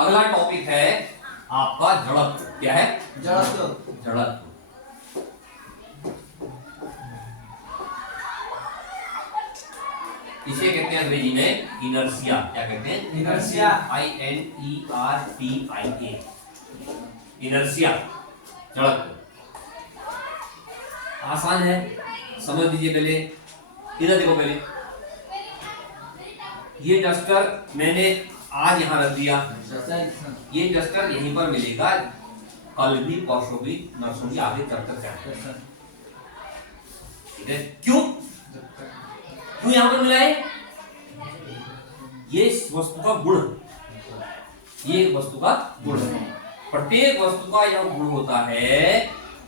अगला टॉपिक है आपका जड़त्व। क्या है? जड़त्व। जड़त्व। इसे कहते हैं अंग्रेजी में इनर्शिया। क्या कहते हैं? इनर्शिया। INERTIA। इनर्शिया, जड़त्व। आसान है, समझ लीजिए। पहले इधर देखो, पहले ये डस्टर मैंने आज यहाँ रख दिया, ये डस्टर यहीं पर मिलेगा, कल भी, परसों भी, नरसों भी, आगे तब तक जाएगा। ठीक है? क्यों क्यों यहाँ पर मिला है? ये वस्तु का गुण, ये वस्तु का गुण है। प्रत्येक वस्तु का यह गुण होता है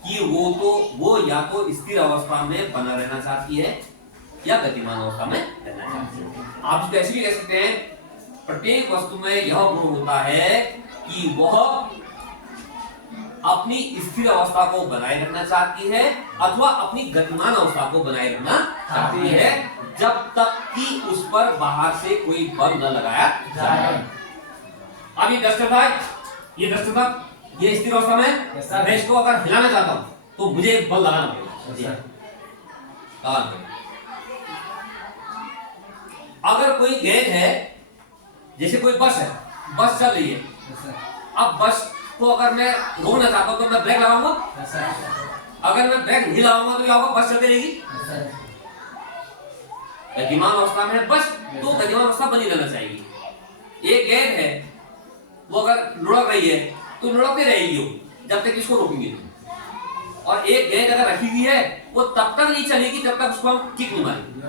कि वो या तो स्थिर अवस्था में बना रहना चाहती है या गतिमान अवस्था में रहना चाहती है। आप इसको ऐसे भी कह सकते हैं, प्रत्येक वस्तु में यह गुण होता है कि वह अपनी स्थिर अवस्था को बनाए रखना चाहती है अथवा अपनी गतिमान अवस्था को बनाए रखना चाहती है, जब तक कि उस पर बाहर से कोई बल न लगाया जाए। अब ये डस्टर था, ये डस्टर था, ये स्थिर अवस्था में, मैं इसको अगर हिलाना चाहता हूं तो मुझे एक बल लगाना पड़ेगा। अगर कोई गेंद है, जैसे कोई बस है, बस चल रही है, अब बस को अगर मैं रोकना चाहता हूं तो मैं ब्रेक लगाऊंगा। अगर मैं ब्रेक नहीं लगाऊंगा तो क्या होगा? बस चलती रहेगी। गतिमान अवस्था में है बस, तो गतिमान अवस्था बनी रहना चाहिए। एक गेंद है, वो अगर लुढ़क रही है तो लुढ़कती रहेगी वो जब तक इसको रोकेंगे। और एक गेंद अगर रखी हुई है वो तब तक नहीं चलेगी जब तक उसको हम किक नहीं मारेंगे।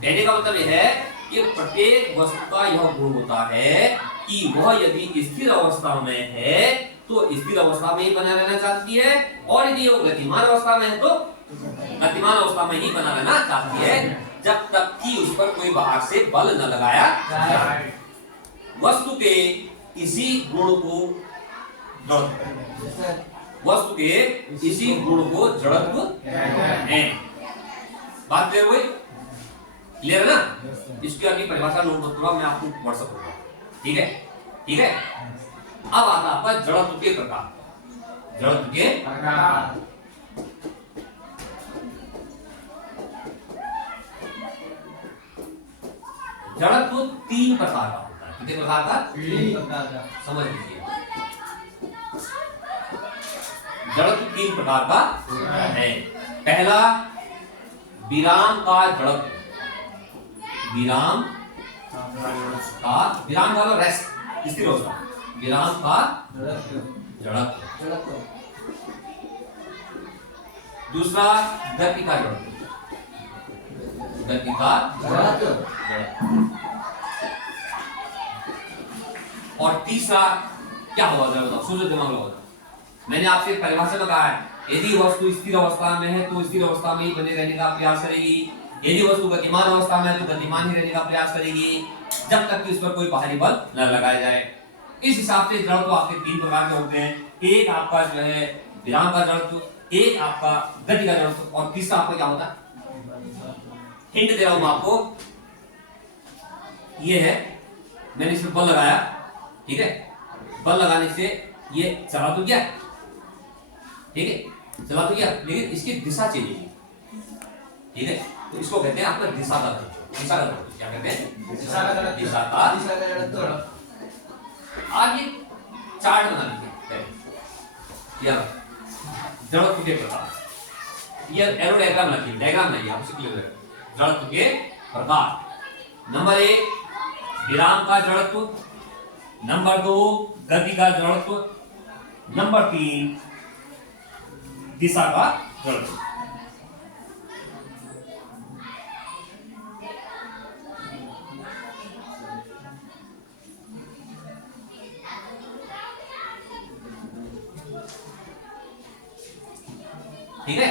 कहने का मतलब यह है कि प्रत्येक वस्तु का यह गुण होता है कि वह यदि स्थिर अवस्था में है तो स्थिर अवस्था में ही बना रहना चाहती है, और यदि वो गतिमान अवस्था में है तो गतिमान अवस्था में ही बना रहना चाहती है, जब तक कि उस पर कोई बाहर से बल न लगाया जाए। वस्तु के इसी गुण को वस्तु के इसी गुण को जड़त्व है। बात क्लियर हुई? क्लियर है ना? इसकी अगली परिभाषा नोट करूंगा मैं आपको व्हाट्सएप करूंगा। ठीक है? ठीक है? अब आता आपका जड़त्व के प्रकार। जड़त्व के प्रकार, जड़त्व 3 प्रकार का होता है। कितने प्रकार का? 3 प्रकार का। समझ लीजिए, जड़त्व 3 प्रकार का है। पहला, विराम का जड़त्व। विराम का रेस्ट, स्थिर अवस्था। विराम का जड़त्व। दूसरा, गति का जड़त्व। गति का जड़त्व। और तीसरा क्या होगा? बताओ, सोचो, दिमाग लगाओ। मैंने आपसे परिभाषा में कहा है, यदि वस्तु स्थिर अवस्था में है तो स्थिर अवस्था में ही बने रहने का प्रयास करेगी, यदि वस्तु गतिमान अवस्था में है तो गतिमान ही रहने का प्रयास करेगी, जब तक कि उस पर कोई बाहरी बल न लगाया जाए। इस हिसाब से जड़त्व आपके 3 प्रकार के होते हैं। एक आपका जो है विराम का जड़त्व, एक आपका गति का जड़त्व, और तीसरा आपका क्या होता है? हिंट दे रहा हूं आपको, ये है, मैंने इसमें बल लगाया, ठीक है? बल लगाने से ये चला तो गया, ठीक है, चला तो गया, लेकिन इसकी दिशा चेंज हुई। ठीक है? तो इसको कहते हैं आपका दिशा का जड़त्व। दिशा का जड़त्व क्या कहते हैं? दिशा का जड़त्व। दिशा का जड़त्व। आगे चार्ट बना लीजिए, जड़त्व के प्रकार। ये एरो डायग्राम लिखिए, डायग्राम नहीं, आपसे क्लियर है। जड़त्व के प्रकार। नंबर 1, विराम का जड़त्व। नंबर 2, गति का जड़त्व। नंबर 3, दिशा का जड़त्व। ठीक है?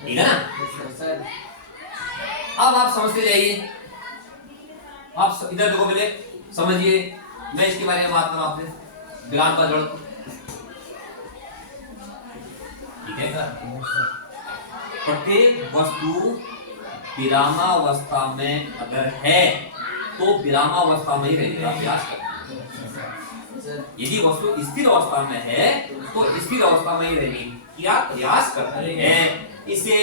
ठीक है ना? अब आप समझते जाइए। आप इधर देखो, पहले समझिए, मैं इसके बारे में बात कर रहा हूं आपसे, विराम का जड़त्व। ठीक है? प्रत्येक वस्तु विरामावस्था में अगर है तो विरामावस्था में ही रहने का प्रयास करती है। यदि वस्तु स्थिर अवस्था में है तो स्थिर अवस्था में ही रहने का प्रयास करते हैं, इसे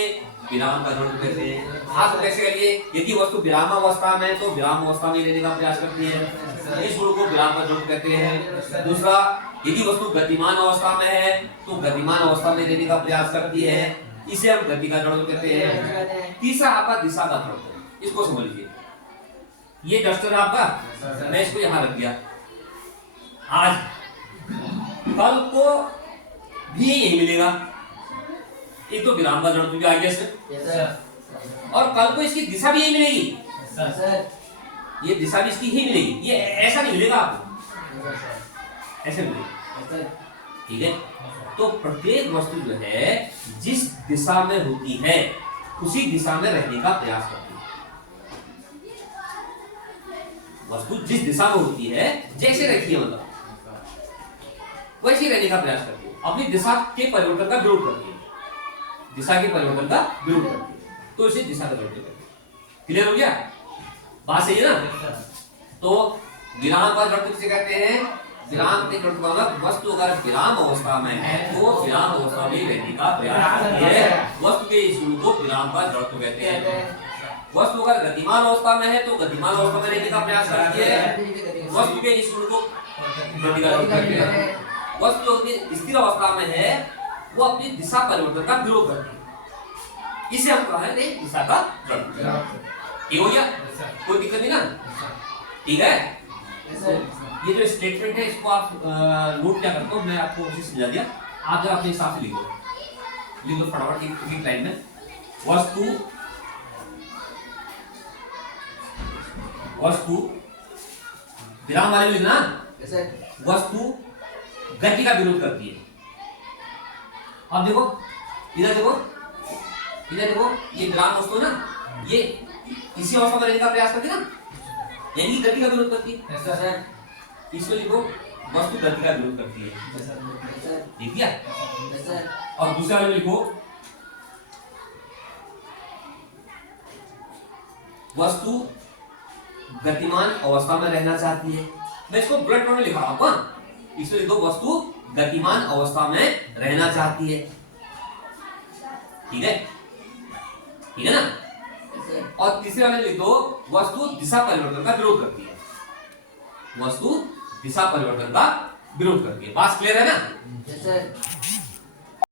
विराम का जड़ कहते हैं। आप कैसे करिए, यदि वस्तु विराम अवस्था में तो विराम अवस्था में रहने का प्रयास करती है, इस गुण को विराम का जड़ कहते हैं। दूसरा, यदि वस्तु गतिमान अवस्था में है तो गतिमान अवस्था में रहने का प्रयास करती है, इसे हम गति का जड़ कहते हैं। तीसरा आपका दिशा का जड़, इसको समझ लीजिए। ये डस्टर आपका, मैं इसको यहाँ रख दिया, आज कल को भी यही मिलेगा, एक तो विराम का जड़ क्योंकि आगे से, और कल को इसकी दिशा भी यही मिलेगी, ये दिशा भी इसकी ही मिलेगी, ये ऐसा नहीं मिलेगा आपको, ऐसे मिलेगा। ठीक है, तो प्रत्येक वस्तु जो है जिस दिशा में होती है उसी दिशा में रहने का प्रयास करती है। वस्तु जिस दिशा में होती है, जैसे रहती है मतलब वैसे रहने का प्रयास करती है, अपनी दिशा के परिवर्तन का विरोध करती है, दिशा के परिवर्तन का विरोध करती है, तो इसे दिशा का विरोध करती है। क्लियर हो गया? बात सही है ना? तो विराम का जड़ किसे कहते हैं? विराम के जड़ का मतलब वस्तु अगर विराम अवस्था में है तो विराम अवस्था में रहने का प्रयास करती है, वस्तु के इस गुण को विराम का जड़ कहते हैं। वस्तु अगर गतिमान अवस्था में है तो गतिमान अवस्था में रहने का प्रयास करती है, वस्तु के इस गुण को गति का जड़ कहते हैं। वस्तु अपनी स्थिर अवस्था में है वो अपनी दिशा परिवर्तन का विरोध करती है, इसे हम कह रहे हैं दिशा का जड़। ठीक हो गया? कोई दिक्कत नहीं ना? ठीक है, ये जो स्टेटमेंट है इसको आप नोट क्या करते हो, मैं आपको उसे समझा दिया, आप जरा अपने हिसाब से लिखो, लिख लो फटाफट एक लाइन में। वस्तु विराम वाले लिखना, वस्तु गति का विरोध करती है। अब देखो इधर देखो, इधर देखो, ये विराम वस्तु ना, ये इसी अवस्था में रहने का प्रयास करती है ना, यानी गति का विरोध करती है। इसको लिखो, वस्तु गति का विरोध करती है, ठीक है? और दूसरा वाले लिखो, वस्तु गतिमान अवस्था में रहना चाहती है। मैं इसको बुलेट पॉइंट में लिखा हूं, इसको लिखो, वस्तु गतिमान अवस्था में रहना चाहती है। ठीक है? ठीक है ना? और तीसरे वाले लिखो, वस्तु दिशा परिवर्तन का विरोध करती है, वस्तु दिशा परिवर्तन का विरोध करती है। बात क्लियर है ना?